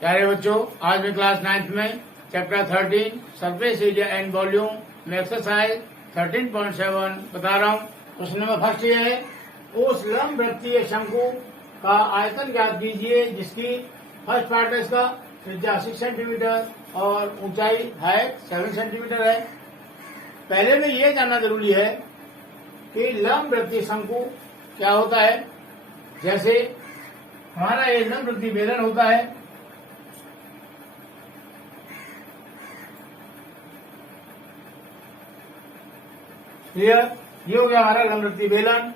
प्यारे बच्चों, आज मैं क्लास 9th में chapter 13 surface area and volume में एक्सरसाइज 13.7 बता रहा हूँ। क्वेश्चन नंबर फर्स्ट ये है, उस लंब वृत्तीय शंकु का आयतन ज्ञात कीजिए जिसकी फर्स्ट पार्ट है इसका त्रिज्या 6 सेंटीमीटर और ऊंचाई हाइट 7 सेंटीमीटर है। पहले में ये जानना जरूरी है कि लंब वृत्तीय शंकु क्या होता है। जैसे हमारा ये लंब वृत्तीय बेलन होता है, क्लियर। ये हो गया हमारा लंब वृत्तीय बेलन,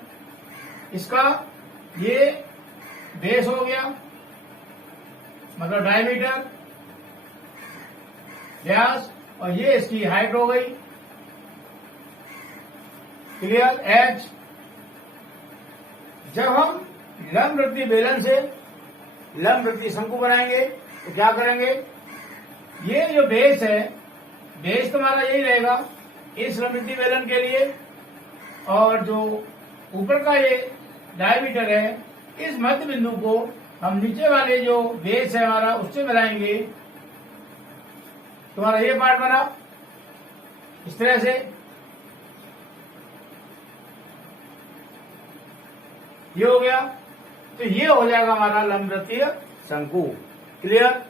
इसका ये बेस हो गया मतलब डायमीटर व्यास, और ये इसकी हाइट हो गई, क्लियर, एच। जब हम लंब वृत्तीय बेलन से लंब वृत्तीय शंकु बनाएंगे तो क्या करेंगे, ये जो बेस है, बेस तुम्हारा यही रहेगा इस लंब वृत्तीय बेलन के लिए, और जो ऊपर का ये डायमीटर है, इस मध्य बिंदु को हम नीचे वाले जो बेस है हमारा उससे मिलाएंगे। तुम्हारा ये पार्ट बना इस तरह से, ये हो गया, तो ये हो जाएगा हमारा लंब वृत्तीय शंकु, क्लियर।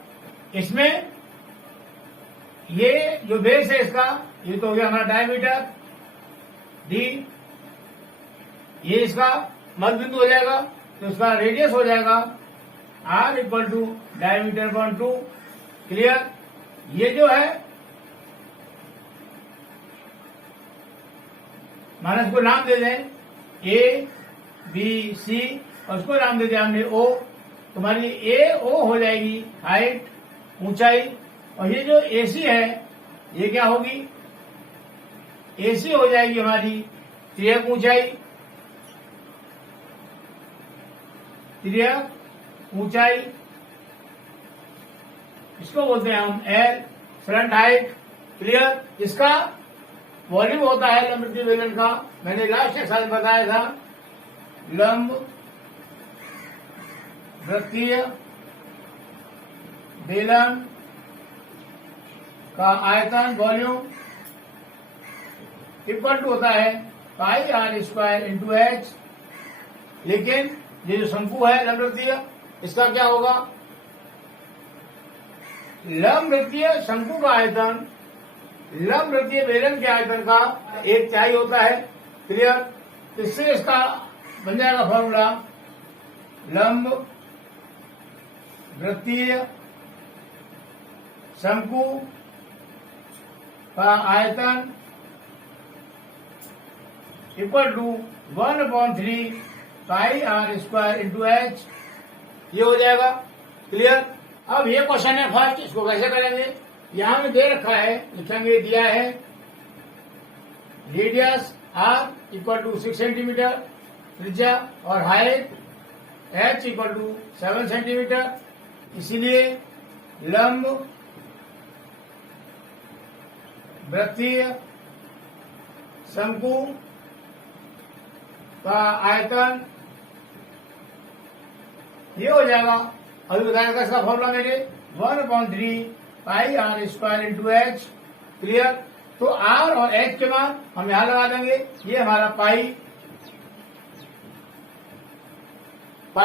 इसमें ये जो बेस है इसका, ये तो हो गया हमारा डायमीटर डी, ये इसका मध्य बिंदु हो जाएगा, तो इसका रेडियस हो जाएगा r equal to diameter upon 2, clear. ये जो है माना इसको नाम दे दें ए बी सी, और उसको नाम दे दिया हमने ओ। तुम्हारी ए ओ हो जाएगी हाइट ऊंचाई, और ये जो एसी है ये क्या होगी, एसी हो जाएगी हमारी तिर्यक ऊंचाई, तिर्यक ऊंचाई, इसको बोलते हैं हम एल, फ्रंट हाइट, क्लियर। इसका वॉल्यूम होता है लंब वृत्तीय बेलन का, मैंने लास्ट एक्सरसाइज में बताया था, लंब वृत्तीय बेलन का आयतन वॉल्यूम इक्वल टू होता है पाई आर स्क्वायर इंटू एच। लेकिन ये जो शंकु है लंब वृत्तीय, इसका क्या होगा, लंब वृत्तीय शंकु का आयतन लंब वृत्तीय बेलन के आयतन का 1/4 होता है, क्लियर। इससे इसका बन जाएगा फॉर्मूला, लंब वृत्तीय शंकु का आयतन equal to 1/3 pi r square into h, ये हो जाएगा, क्लियर। अब ये क्वेश्चन है फर्स्ट, इसको कैसे करेंगे, यहां में दे रखा है, लिखेंगे, दिया है radius r equal to 6 centimetre, त्रिज्या और height h equal to 7 centimetre. इसीलिए लंब वृत्तीय शंकु का आयतन ये हो जाएगा, अभी बताया था इसका फॉर्मूला मेरे 1/3 pi r square into h, clear. तो आर और एच के मान हम यहां लगा देंगे, ये हमारा पाई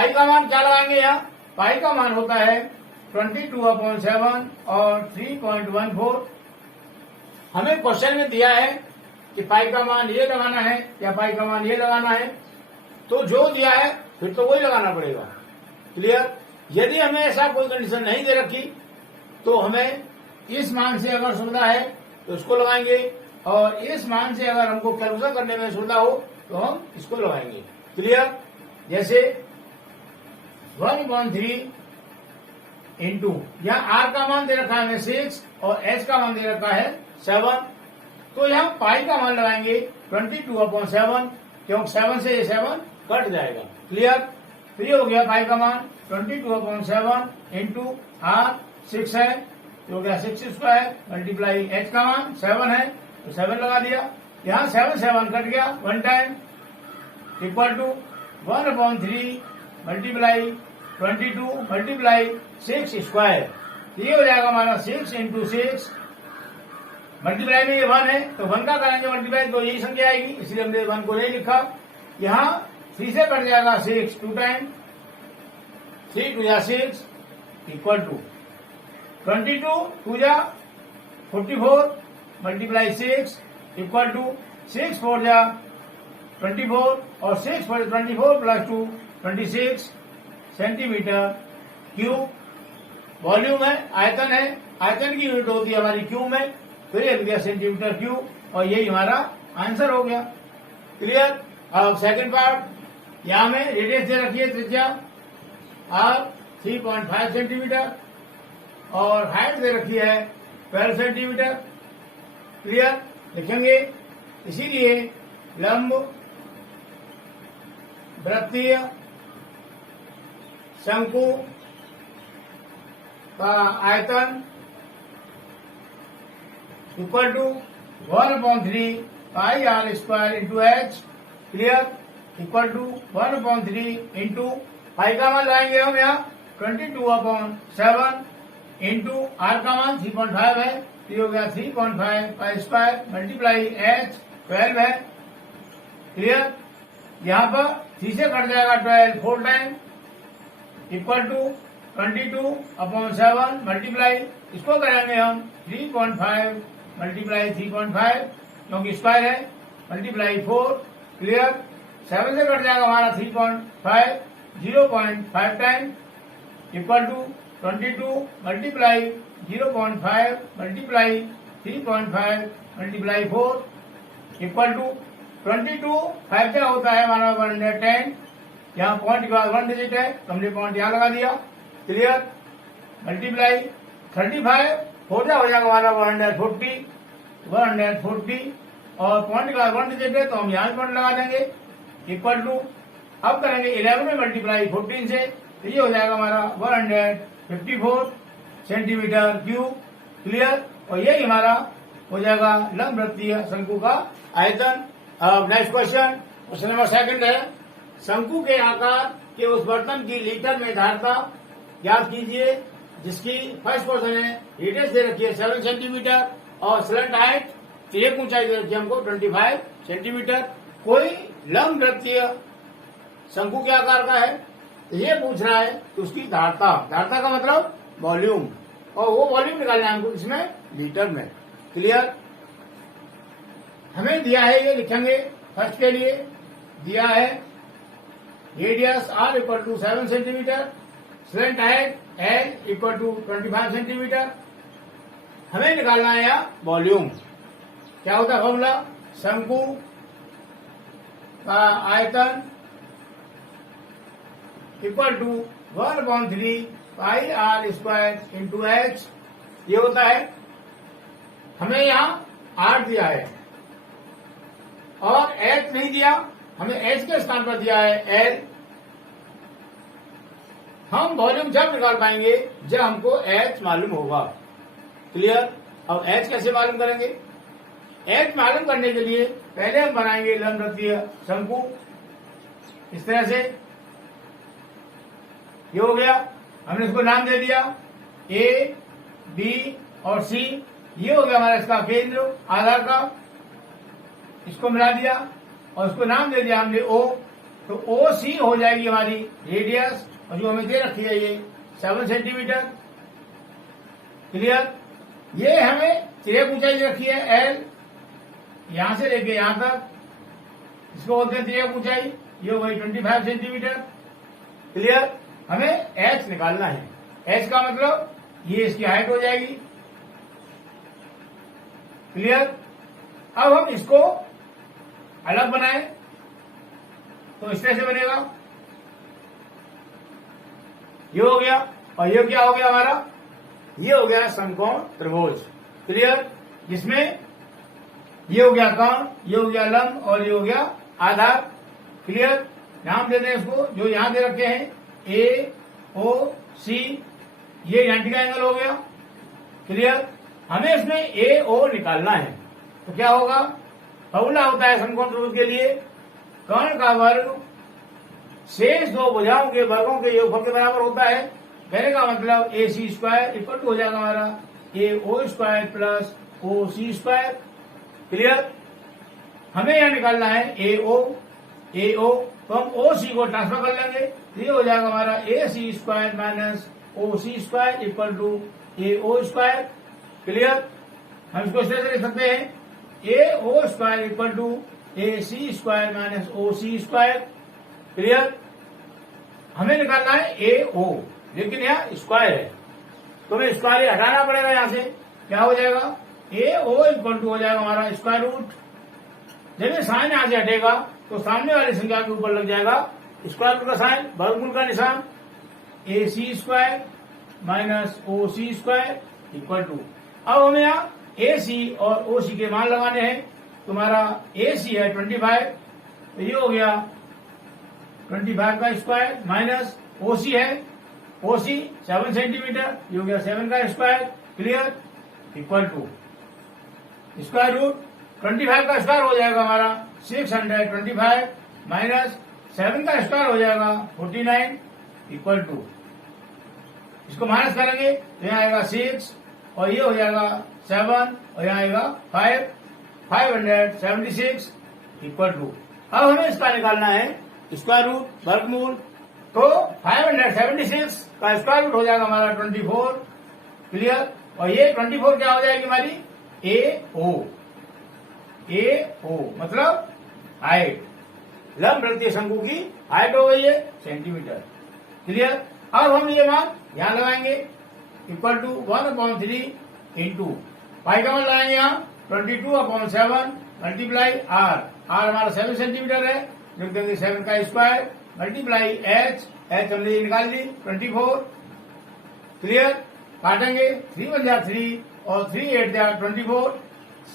का मान क्या लगाएंगे, यहाँ पाई का मान होता है 22/7 और 3.14। हमें क्वेश्चन में दिया है कि पाई का मान ये लगाना है या पाई का मान ये लगाना है, तो जो दिया है फिर तो वही लगाना पड़ेगा, क्लियर। यदि हमें ऐसा कोई कंडीशन नहीं दे रखी तो हमें इस मान से अगर सुविधा है तो इसको लगाएंगे, और इस मान से अगर हमको कैलकुलेशन करने में सुविधा हो तो हम इसको लगाएंगे, क्लियर। जैसे 1/3 इंटू, यहाँ आर का मान दे रखा है हमें 6 और एच का मान दे रखा है 7, तो यहाँ पाई का मान लगाएंगे 22/7, क्योंकि 7 से ये 7 कट जाएगा, क्लियर। तो ये हो गया पाई का मान 22/7 इंटू आर 6 है, तो हो गया 6 स्क्वायर मल्टीप्लाई एच का मान 7 है तो 7 लगा दिया, यहाँ 7 कट गया 1 time, equal to 1/3 multiply 22 multiply 6 square, ये हो जाएगा हमारा 6 इंटू 6, मल्टीप्लाई में ये 1 है तो 1 का करेंगे मल्टीप्लाई तो यही संख्या आएगी, इसलिए हमने 1 को नहीं लिखा। यहाँ 3 से कट जाएगा 6 2 टाइम, 3 2 या 6 इक्वल टू 22 2 जा 44 मल्टीप्लाई 6 इक्वल टू 6 4 जा 24 और 6 4 24 प्लस 2 26 सेंटीमीटर क्यूब। वॉल्यूम है, आयतन है, आयतन की यूनिट होती है हमारी क्यूब में, तो ये गया सेंटीमीटर क्यूब और यही हमारा आंसर हो गया। क्लियर। अब सेकंड पार्ट, यहां में रेडियस दे रखी है त्रिज्या r 3.5 सेंटीमीटर और हाइट दे रखी है 12 सेंटीमीटर। क्लियर, लिखेंगे। इसीलिए लंब वृत्तीय शंकु का आयतन equal to 1/3 pi r square into h. Clear, equal to 1/3 into pi का मान लाएंगे हम यहाँ 22/7 इंटू r का मान 3.5 है, ये हो गया 3.5 पाई स्क्वायर मल्टीप्लाई h 12 है। क्लियर, यहाँ पर 3 से कट जाएगा 12 4 टाइम इक्वल टू 22/7 मल्टीप्लाई, इसको करेंगे हम 3.5 मल्टीप्लाई 3.5 क्योंकि स्क्वायर है मल्टीप्लाई 4। क्लियर, 7 से कट जाएगा हमारा 3.5 0.5 time equal to 22 multiply 0.5 multiply 3.5 multiply 4 equal to 22 5 क्या होता है हमारा 110, यहाँ पॉइंट के बाद 1 डिजिट है तो हमने पॉइंट यहाँ लगा दिया। क्लियर, मल्टीप्लाई 35 हो जाएगा हमारा 140 और पॉइंट के बाद 1 डिजिट है तो हम यहाँ पॉइंट लगा देंगे इक्वल टू, अब करेंगे 11 में मल्टीप्लाई 14 से तो ये हो जाएगा हमारा 154 सेंटीमीटर क्यूब। क्लियर, और यही हमारा हो जाएगा लंब वृत्तीय शंकु का आयतन। अब नेक्स्ट क्वेश्चन, क्वेश्चन नंबर 2 है, शंकु के आकार के उस बर्तन की लीटर में धारता ज्ञात कीजिए जिसकी फर्स्ट क्वेश्चन है रेडियस दे रखी है 7 सेंटीमीटर और स्लैंट हाइट एक ऊंचाई दे रखी है हमको 25 सेंटीमीटर। कोई लंब वृत्तीय शंकु के आकार का है, ये पूछ रहा है कि उसकी धारता, धारता का मतलब वॉल्यूम, और वो वॉल्यूम निकालना है हमको इसमें लीटर में। क्लियर, हमें दिया है, ये लिखेंगे। फर्स्ट के लिए दिया है radius r equal to 7 centimetre, slant height l equal to 25 centimetre. हमें निकालना है यहाँ वॉल्यूम। क्या होता है फॉर्मूला, शंकु का आयतन equal to 1/3 pi r square into h, ये होता है। हमें यहाँ r दिया है और h नहीं दिया, हमें h के स्थान पर दिया है l। हम वॉल्यूम जब निकाल पाएंगे जब हमको h मालूम होगा। क्लियर, अब h कैसे मालूम करेंगे, h मालूम करने के लिए पहले हम बनाएंगे लंब वृत्तीय शंकु इस तरह से। ये हो गया, हमने इसको नाम दे दिया A, B और C। ये हो गया हमारा इसका केंद्र आधार का, इसको मिला दिया और इसको नाम दे दिया हमने O, तो OC हो जाएगी हमारी रेडियस, और जो हमें दे रखी है ये 7 सेंटीमीटर। क्लियर, ये हमें त्रिज्या ऊंचाई दे रखी है L, यहां से लेके यहां तक, इसको बोलते हैं त्रिज्या ऊंचाई, ये हो गई 25 सेंटीमीटर। क्लियर, हमें h निकालना है, h का मतलब ये इसकी हाइट हो जाएगी। क्लियर, अब हम इसको अलग बनाएं तो इस तरह से बनेगा, ये हो गया, और ये क्या हो गया हमारा, ये हो गया समकोण त्रिभुज। क्लियर, जिसमें ये हो गया कोण, ये हो गया लंब और ये हो गया आधार। क्लियर, नाम देते हैं इसको, जो यहां दे रखे हैं A, O, C, ये 90 का एंगल हो गया। क्लियर, हमें इसमें A, O निकालना है तो क्या होगा, फॉर्मूला होता है समकोण त्रिभुज के लिए, कर्ण का वर्ग शेष दो भुजाओं के वर्गों के योगफल के बराबर होता है। कहने का मतलब ए सी स्क्वायर इक्वल टू हो जाएगा हमारा ए O square plus O C square. Clear. हमें यह निकालना है ए ओ तो हम ओ सी को ट्रांसफर कर लेंगे, ये हो जाएगा हमारा A C square minus O C square equal to A O square. Clear. हम इसको इस तरह से लिख सकते हैं A O square equal to A C square minus O C square. Clear. हमें निकालना है ए ओ, लेकिन यहाँ स्क्वायर है तो हमें स्क्वायर हटाना पड़ेगा। यहां से क्या हो जाएगा ए ओ इक्वल टू हो जाएगा हमारा स्क्वायर रूट। जब ये साइन यहां से हटेगा तो सामने वाली संख्या के ऊपर लग जाएगा स्क्वायर रूट का साइन, वर्गमूल का निशान। A C square minus O C square equal to, अब हमें यहाँ ए सी और ओ सी के मान लगाने हैं। तुम्हारा ए सी है 25, तो ये हो गया 25 का स्क्वायर माइनस ओ सी है ओ सी 7 सेंटीमीटर, ये हो गया 7 का square. Clear. Equal to square root 25 का स्क्वायर हो जाएगा हमारा 625 माइनस 7 का स्क्वायर हो जाएगा 49 इक्वल टू, इसको माइनस करेंगे तो यहाँ आएगा 6 और ये हो जाएगा 7 और यहाँ आएगा 576 इक्वल टू। अब हमें इसका निकालना है स्क्वायर रूट वर्गमूल, तो 576 का स्क्वायर रूट हो जाएगा हमारा 24। क्लियर। और ये 24 क्या हो जाएगी हमारी ए ओ मतलब हाइट, लंब वृत्तीय शंकु की हाइट हो गई है सेंटीमीटर। क्लियर। अब हम ये मान यहां लगाएंगे इक्वल टू 1/3 इंटू पाई का मान लगाएंगे यहाँ 22/7 मल्टीप्लाई आर हमारा 7 सेंटीमीटर है, लिख देंगे 7 का स्क्वायर मल्टीप्लाई एच हमने निकाल दी 24। क्लियर। काटेंगे 3 1 जा 3 और 3 8 जा 24,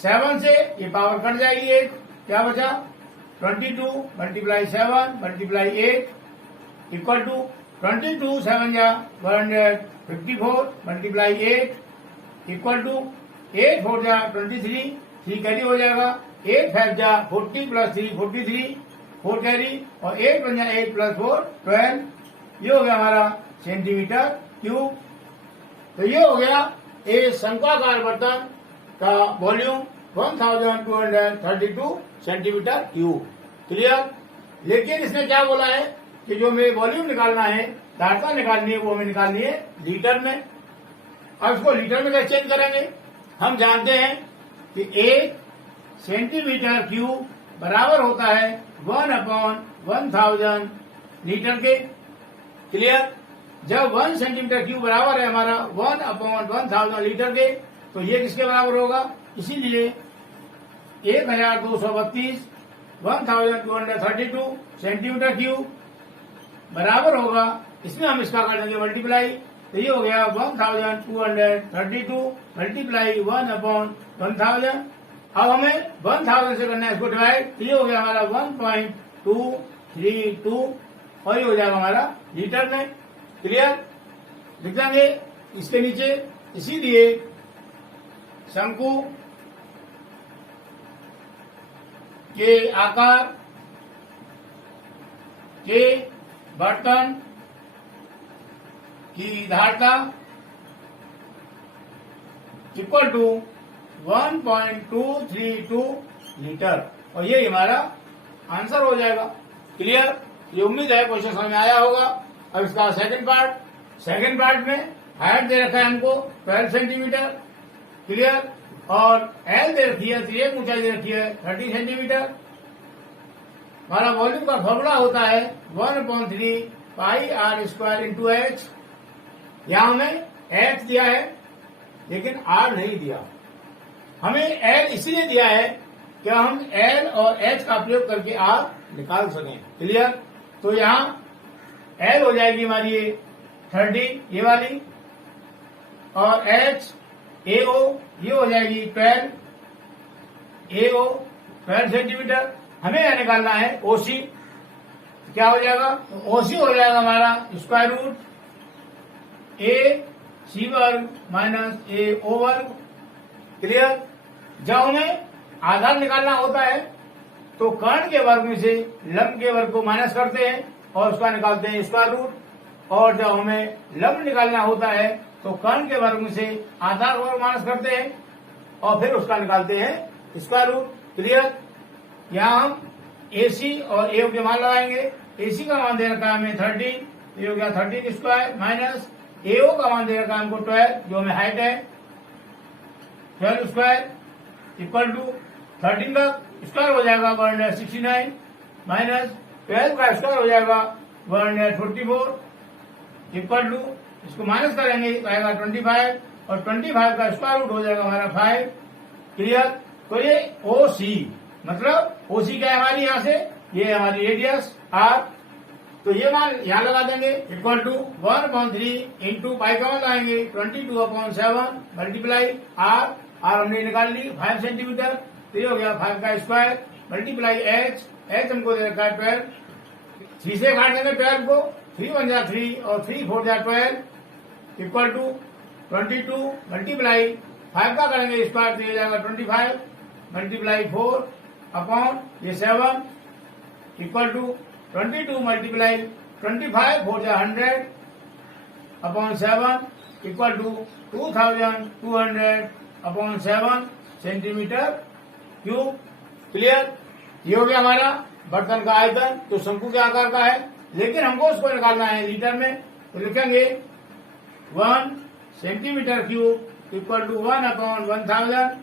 7 से ये पावर कट जाएगी एक, क्या बचा 22 मल्टीप्लाई 7 मल्टीप्लाई 8 इक्वल टू 22 7 जा 154 मल्टीप्लाई 8 इक्वल टू 8 4 जा 23, 3 कैरी हो जाएगा, 8 5 जा 40 प्लस 3 43, 4 कैरी और 8 1 जा 8 प्लस 4 12, ये हो गया हमारा सेंटीमीटर क्यूब। तो ये हो गया एक शंक्वाकार बर्तन का वॉल्यूम 1232 सेंटीमीटर क्यूब। क्लियर। लेकिन इसने क्या बोला है कि जो हमें वॉल्यूम निकालना है, धारता निकालनी है, वो हमें निकालनी है लीटर में। अब इसको लीटर में कैसे चेंज करेंगे, हम जानते हैं कि 1 सेंटीमीटर क्यूब बराबर होता है 1/1000 लीटर के। क्लियर। जब 1 सेंटीमीटर क्यूब बराबर है हमारा 1/1000 लीटर के, तो ये किसके बराबर होगा, इसीलिए 1232 1232 सेंटीमीटर क्यूब बराबर होगा, इसमें हम इसका कर देंगे मल्टीप्लाई, तो ये हो गया 1232 मल्टीप्लाई 1/1000। अब हमें 1000 से करना है इसको डिवाइड, तो ये हो गया हमारा 1.232 और ये हो जाएगा हमारा लीटर में। क्लियर। लिख देंगे इसके नीचे, इसीलिए शंकु के आकार के बर्तन की धारता इक्वल टू 1.232 लीटर, और ये हमारा आंसर हो जाएगा। क्लियर। ये उम्मीद है क्वेश्चन समझ में आया होगा। अब इसका सेकंड पार्ट में हाइट दे रखा है हमको 12 सेंटीमीटर। क्लियर। और एल दे रखी है, तो एक ऊंचाई दे रखी है 30 सेंटीमीटर। हमारा वॉल्यूम का फॉर्मूला होता है 1/3 pi r square into H. यहां हमें एच दिया है लेकिन आर नहीं दिया, हमें एल इसलिए दिया है कि हम एल और एच का प्रयोग करके आर निकाल सकें। क्लियर। तो यहाँ एल हो जाएगी हमारी ये 30 ये वाली, और एच एओ ये हो जाएगी 12 एओ 12 सेंटीमीटर। हमें यह निकालना है ओसी, क्या हो जाएगा, ओसी हो जाएगा हमारा स्क्वायर रूट ए सी वर्ग माइनस ए ओ वर्ग। क्लियर। जब हमें आधार निकालना होता है तो कर्ण के वर्ग में से लंब के वर्ग को माइनस करते हैं, और उसका निकालते हैं स्क्वायर रूट। और जब हमें लंब निकालना होता है तो कर्ण के वर्ग से आधार वर्ग माइनस करते हैं और फिर उसका निकालते हैं स्क्वायर रूट। क्लियर। यहाँ हम AC और AO के मान लगाएंगे। AC का मान दे रखा है हमें 13, ये हो गया 13 स्क्वायर, माइनस AO का मान दे रखा है हमको 12, जो हमें हाइट है 12 स्क्वायर, इक्वल टू 13 का स्क्वायर हो जाएगा 169, माइनस 12 का स्क्वायर हो जाएगा 144, इक्वल टू इसको माइनस करेंगे तो आएगा 25 और 25 का स्क्वायर रूट हो जाएगा हमारा 5। क्लियर। तो ये OC मतलब OC क्या है हमारी, यहाँ से ये हमारी रेडियस R, तो ये मान यहाँ लगा देंगे इक्वल टू 1/3 इंटू पाई का मान लगाएंगे 22/7 मल्टीप्लाई R हमने निकाल ली 5 सेंटीमीटर, तो ये हो गया 5 का स्क्वायर मल्टीप्लाई H हमको दे रखा है 12, 3 से काट देंगे 12 को, 3 1 जा 3 और 3 4 जा 12, इक्वल टू 22 मल्टीप्लाई 5 का करेंगे स्क्वायर तो ये जाएगा 25 मल्टीप्लाई 4 अपॉन ये 7, इक्वल टू 22 मल्टीप्लाई 25 4 जा 100 upon 7, equal to 2200 upon 7 centimetre cube. Clear. ये हो गया हमारा बर्तन का आयतन जो शंकु के आकार का है, लेकिन हमको उसको निकालना है लीटर में, तो लिखेंगे 1 centimetre cube equal to 1/1000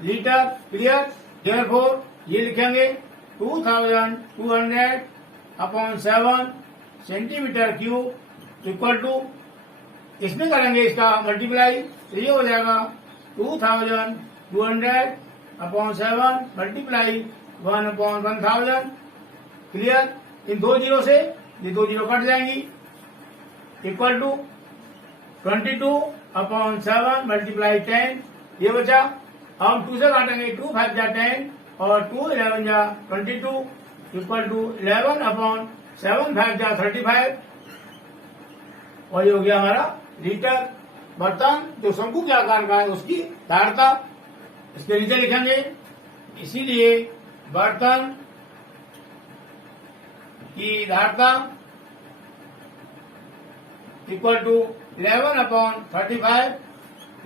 litre. Clear. Therefore ये लिखेंगे 2200 upon 7 centimetre cube equal to, इसमें करेंगे इसका मल्टीप्लाई तो ये हो जाएगा 2200 अपॉन 7 मल्टीप्लाई 1/1000। क्लियर। इन 2 जीरो से ये 2 जीरो कट जाएंगी, इक्वल टू 22/7 मल्टीप्लाई 10, ये बचा। हम 2 से काटेंगे 2 5 जा 10 और 2 11 जा 22, इक्वल टू 11/7 5 जा 35, और ये हो गया हमारा लीटर। बर्तन जो शंकु के आकार का है उसकी धारता इसके नीचे लिखेंगे, इसीलिए बर्तन की धारता इक्वल टू 11/35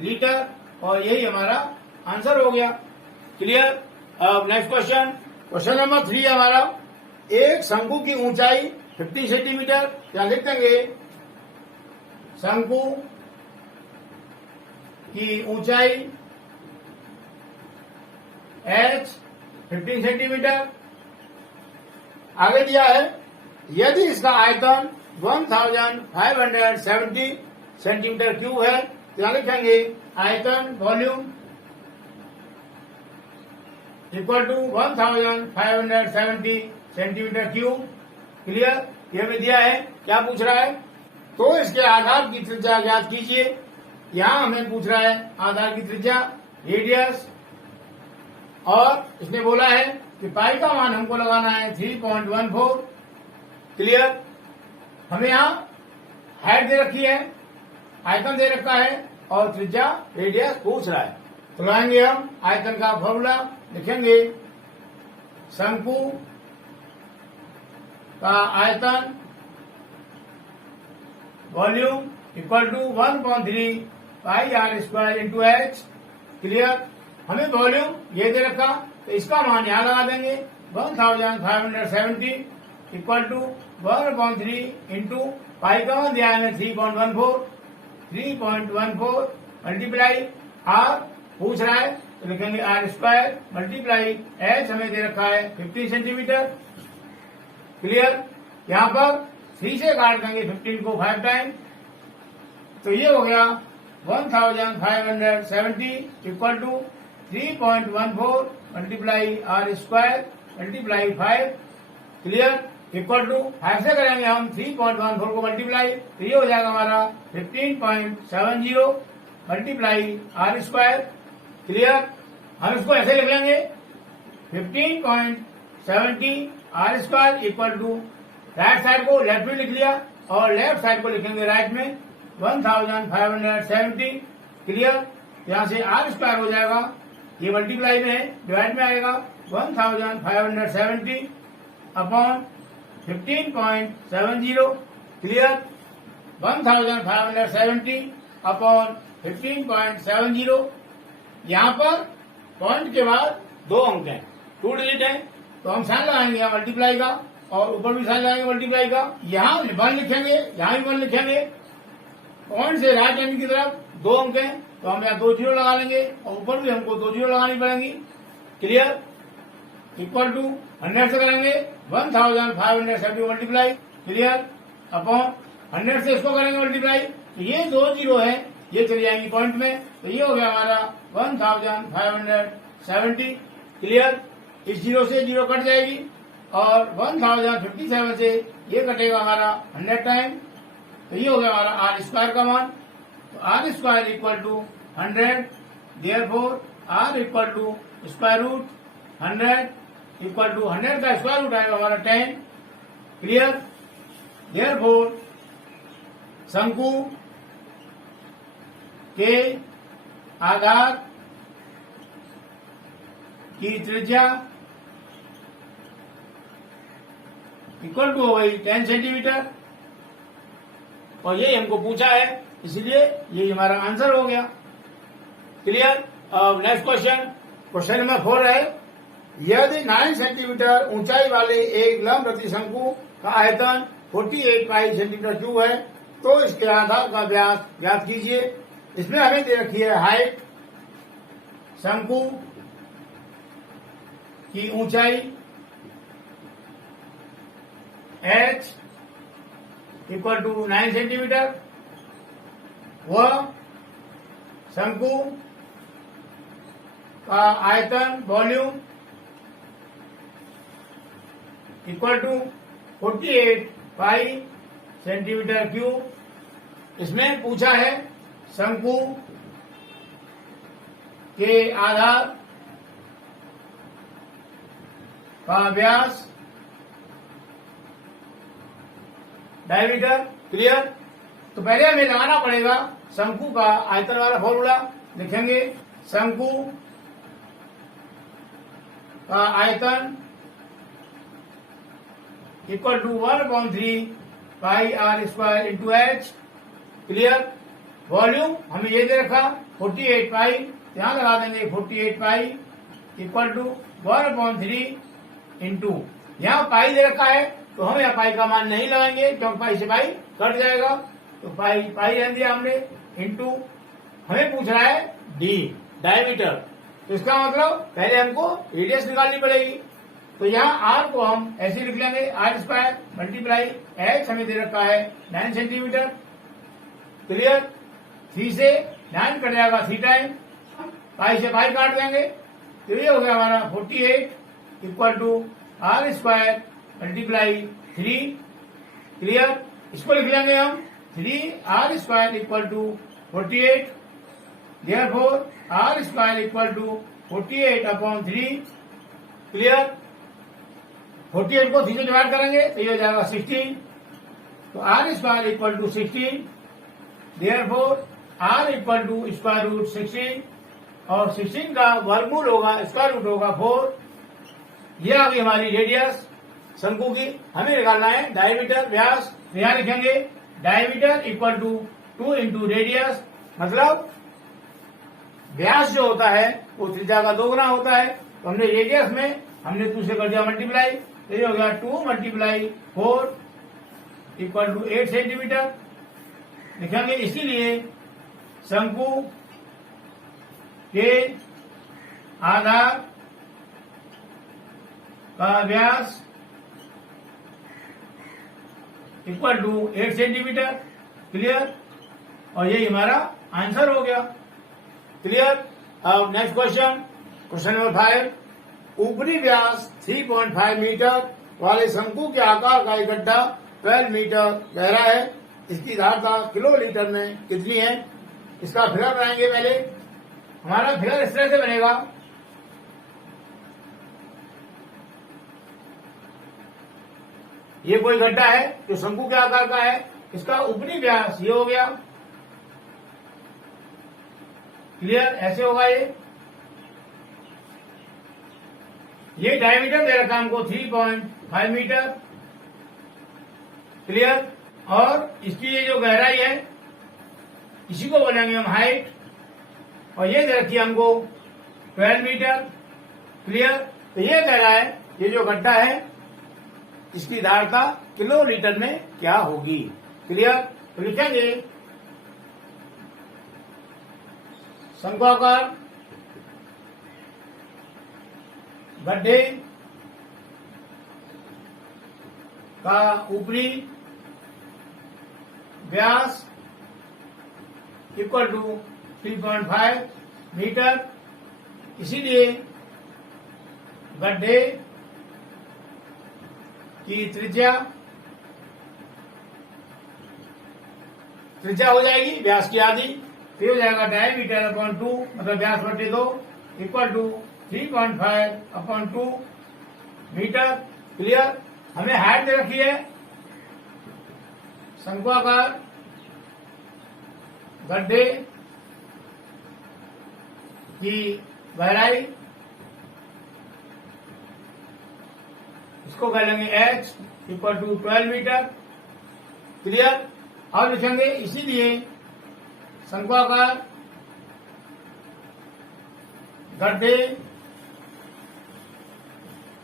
लीटर, और यही हमारा आंसर हो गया। क्लियर। अब नेक्स्ट क्वेश्चन नंबर 3 हमारा, एक शंकु की ऊंचाई 50 सेंटीमीटर, क्या लिख देंगे शंकु की ऊंचाई H 15 सेंटीमीटर। आगे दिया है यदि इसका आयतन 1570 सेंटीमीटर क्यूब है, क्या लिखेंगे आयतन volume equal to 1570 centimetre cube. Clear. ये भी दिया है, क्या पूछ रहा है, तो इसके आधार की त्रिज्या ज्ञात कीजिए। यहाँ हमें पूछ रहा है आधार की त्रिज्या, रेडियस, और इसने बोला है कि पाई का मान हमको लगाना है 3.14। क्लियर। हमें यहाँ हाइट दे रखी है, आयतन दे रखा है और त्रिज्या रेडियस पूछ रहा है, तो लाएंगे हम आयतन का फॉर्मूला, लिखेंगे शंकु का आयतन volume equal to 1/3 pi R square into H। Clear. हमें वॉल्यूम ये दे रखा तो इसका मान यहाँ लगा देंगे 1570 इक्वल टू 1/3 इंटू पाई का मान दिया है 3.14 मल्टीप्लाई R पूछ रहा है तो लिखेंगे R स्क्वायर मल्टीप्लाई H हमें दे रखा है 50 सेंटीमीटर। क्लियर। यहाँ पर 3 से काट देंगे 15 को 5 टाइम, तो ये हो गया 1570 equal to 3.14 multiply R square multiply 5। Clear. Equal to 5 से करेंगे हम 3.14 को मल्टीप्लाई, तो ये हो जाएगा हमारा 15.70 मल्टीप्लाई R स्क्वायर। क्लियर। हम इसको ऐसे लिख लेंगे 15.70 R square equal to right side को लेफ्ट में लिख लिया और लेफ्ट साइड को लिखेंगे राइट में 1570। क्लियर। यहाँ से R स्क्वायर हो जाएगा, ये मल्टीप्लाई में है, डिवाइड में आएगा 1570 अपॉन 15.70 क्लियर 1570 अपॉन 15.70। यहाँ पर पॉइंट के बाद 2 अंक हैं, 2 डिजिट हैं, तो हम साइन लगाएंगे यहाँ मल्टीप्लाई का और ऊपर भी साइन लगाएंगे मल्टीप्लाई का। यहाँ 1 लिखेंगे, यहाँ भी 1 लिखेंगे। पॉइंट से राइट हैंड की तरफ 2 अंक हैं, तो हम यहाँ 2 जीरो लगा लेंगे और ऊपर भी हमको 2 जीरो लगानी पड़ेंगी। क्लियर इक्वल टू 100 से करेंगे 1570 मल्टीप्लाई क्लियर अपॉन 100 से इसको करेंगे मल्टीप्लाई, तो ये 2 जीरो है, ये चली जाएंगी पॉइंट में, तो ये हो गया हमारा 1570 क्लियर। इस जीरो से जीरो कट जाएगी और 1057 से ये कटेगा हमारा 100 टाइम, तो ये हो गया हमारा आर स्क्वायर का मान। तो r square equal to 100, therefore r equal to square root 100 equal to 100 का स्क्वायर रूट आएगा हमारा 10 क्लियर। देयरफॉर शंकु के आधार की त्रिज्या इक्वल टू हो गई 10 सेंटीमीटर, और ये हमको पूछा है, इसलिए ये हमारा आंसर हो गया क्लियर। अब नेक्स्ट क्वेश्चन नंबर 4 है, यदि 9 सेंटीमीटर ऊंचाई वाले एक लंब प्रति शंकु का आयतन 48 पाई सेंटीमीटर क्यूब है, तो इसके आधार का व्यास ज्ञात कीजिए। इसमें हमें दे रखी है हाइट, शंकु की ऊंचाई h इक्वल टू 9 सेंटीमीटर, व शंकु का आयतन volume equal to 48 pi centimetre cube. इसमें पूछा है शंकु के आधार का व्यास डायमीटर क्लियर। तो पहले हमें लगाना पड़ेगा शंकु का आयतन वाला फॉर्मूला, लिखेंगे शंकु का आयतन equal to 1/3 pi r square into h clear. Volume हमें ये दे रखा 48 पाई, यहां लगा देंगे 48 पाई इक्वल टू 1/3 इंटू, यहाँ पाई दे रखा है तो हम यहाँ पाई का मान नहीं लगाएंगे क्योंकि पाई से पाई कट जाएगा, तो पाई रहने दिया हमने, इंटू हमें पूछ रहा है डी डायमीटर, तो इसका मतलब पहले हमको रेडियस निकालनी पड़ेगी। तो यहाँ आर को हम ऐसे लिख लेंगे आर स्क्वायर मल्टीप्लाई एच हमें दे रखा है 9 सेंटीमीटर क्लियर। 3 से 9 कट जाएगा 3 टाइम, पाई से पाई काट देंगे, तो ये हो गया हमारा 48 equal to r square multiply 3 clear. इसको लिख लेंगे हम 3 r square equal to 48, therefore r square equal to 48 upon 3 clear. 48 को 3 से डिवाइड करेंगे तो ये हो जाएगा 16, तो r square equal to 16, therefore r equal to square root 16, और 16 का वर्गमूल होगा स्क्वायर रूट होगा 4। यह आ गई हमारी रेडियस शंकु की। हमें निकालना है डायमीटर व्यास, यहाँ लिखेंगे diameter equal to 2 into radius, मतलब व्यास जो होता है वो त्रिज्या का 2 गुना होता है, तो हमने रेडियस में हमने 2 से कर दिया मल्टीप्लाई, तो ये हो गया 2 मल्टीप्लाई 4 इक्वल टू 8 सेंटीमीटर लिखेंगे। इसीलिए शंकु के आधार का व्यास इक्वल टू 8 सेंटीमीटर क्लियर, और यही हमारा आंसर हो गया क्लियर। अब नेक्स्ट क्वेश्चन नंबर 5, ऊपरी व्यास 3.5 मीटर वाले शंकु के आकार का एक गड्ढा 12 मीटर गहरा है, इसकी धारता किलोलीटर में कितनी है? इसका फिगर बनाएंगे। पहले हमारा फिगर इस तरह से बनेगा, ये कोई गड्ढा है जो शंकु के आकार का है, इसका ऊपरी व्यास ये हो गया क्लियर, ऐसे होगा ये डायमीटर दे रखा हमको 3.5 मीटर क्लियर। और इसकी ये जो गहराई है इसी को बोलेंगे हम हाइट, और ये दे रखी है हमको 12 मीटर। क्लियर। तो ये कह रहा है ये जो गड्ढा है इसकी धारता किलोलीटर में क्या होगी। क्लियर। तो लिखेंगे शंक्वाकार गड्ढे का ऊपरी व्यास इक्वल टू 3.5 मीटर, इसीलिए गड्ढे की त्रिज्या हो जाएगी व्यास की आधी, फिर हो जाएगा डायमीटर अपॉन 2 मतलब व्यास बटे 2 equal to 3.5 upon 2 metre. Clear. हमें हाइट दे रखी है शंक्वाकार गड्ढे की गहराई, इसको कह लेंगे h equal to 12 metre. Clear. अब लिखेंगे इसीलिए शंक्वाकार गड्ढे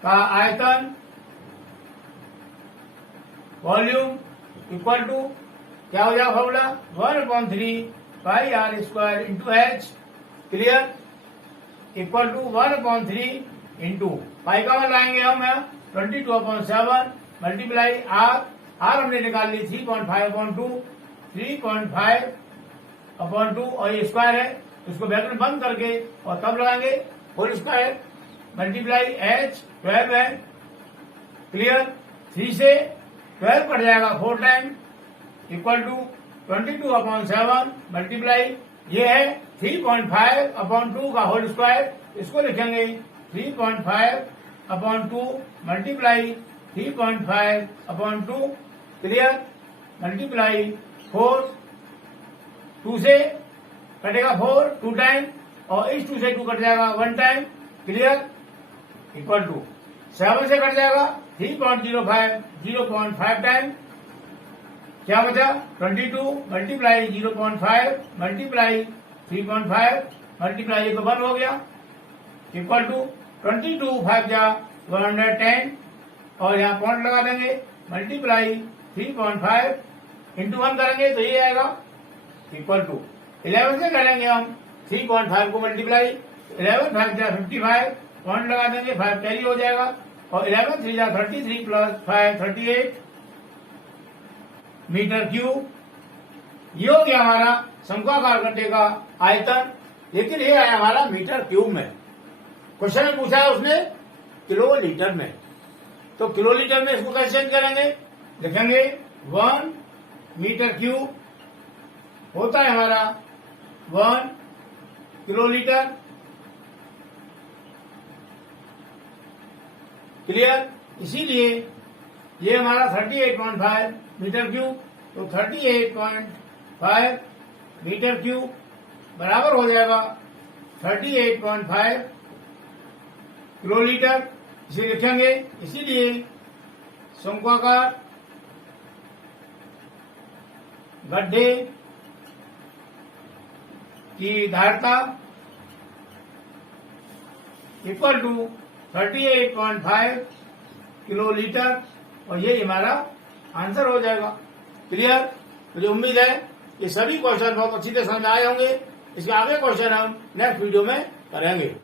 का आयतन वॉल्यूम इक्वल टू क्या हो जाएगा formula 1/3 pi r square into h। Clear. Equal to 1/3 into pi का मान लाएंगे हम 22/7 मल्टीप्लाई r हमने निकाल ली 3.5/2 3.5/2 और ये स्क्वायर है इसको ब्रैकेट बंद करके और तब लगाएंगे होल स्क्वायर मल्टीप्लाई h 12 है। क्लियर। 3 से 12 कट जाएगा 4 टाइम इक्वल टू 22/7 मल्टीप्लाई ये है 3.5/2 का होल स्क्वायर, इसको लिखेंगे 3.5/2 मल्टीप्लाई 3.5/2। क्लियर। मल्टीप्लाई 4 2 से कटेगा 4 2 टाइम और इस 2 से 2 कट जाएगा 1 टाइम। क्लियर। इक्वल टू 7 से कट जाएगा 0.5 टाइम क्या बचा 22 मल्टीप्लाई 0.5 मल्टीप्लाई 3.5 मल्टीप्लाई ये तो 1 हो गया इक्वल टू 22 5 जा 110 और यहाँ पॉइंट लगा देंगे मल्टीप्लाई 3.5 इंटू 1 करेंगे तो ये आएगा इक्वल टू 11 से करेंगे हम 3.5 को मल्टीप्लाई 11 5 जा 55 पॉइंट लगा देंगे 5 कैरी हो जाएगा और 11 3 जा 33 प्लस 5 38 मीटर क्यूब। ये हो गया हमारा शंक्वाकार गड्ढे का आयतन, लेकिन ये आया हमारा मीटर क्यूब में। क्वेश्चन में पूछा है उसने किलोलीटर में, तो किलोलीटर में इसको कैसे चेंज करेंगे लिखेंगे 1 मीटर क्यूब होता है हमारा 1 किलोलीटर। क्लियर। इसीलिए ये हमारा 38.5 मीटर क्यूब, तो 38.5 मीटर क्यूब बराबर हो जाएगा 38.5 किलोलीटर, इसे लिखेंगे। इसीलिए शंक्वाकार गड्ढे की धारता इक्वल टू 38.5 किलोलीटर और ये हमारा आंसर हो जाएगा। क्लियर। मुझे उम्मीद है ये सभी क्वेश्चन बहुत अच्छी तरह समझ आए होंगे। इसके आगे क्वेश्चन हम नेक्स्ट वीडियो में करेंगे।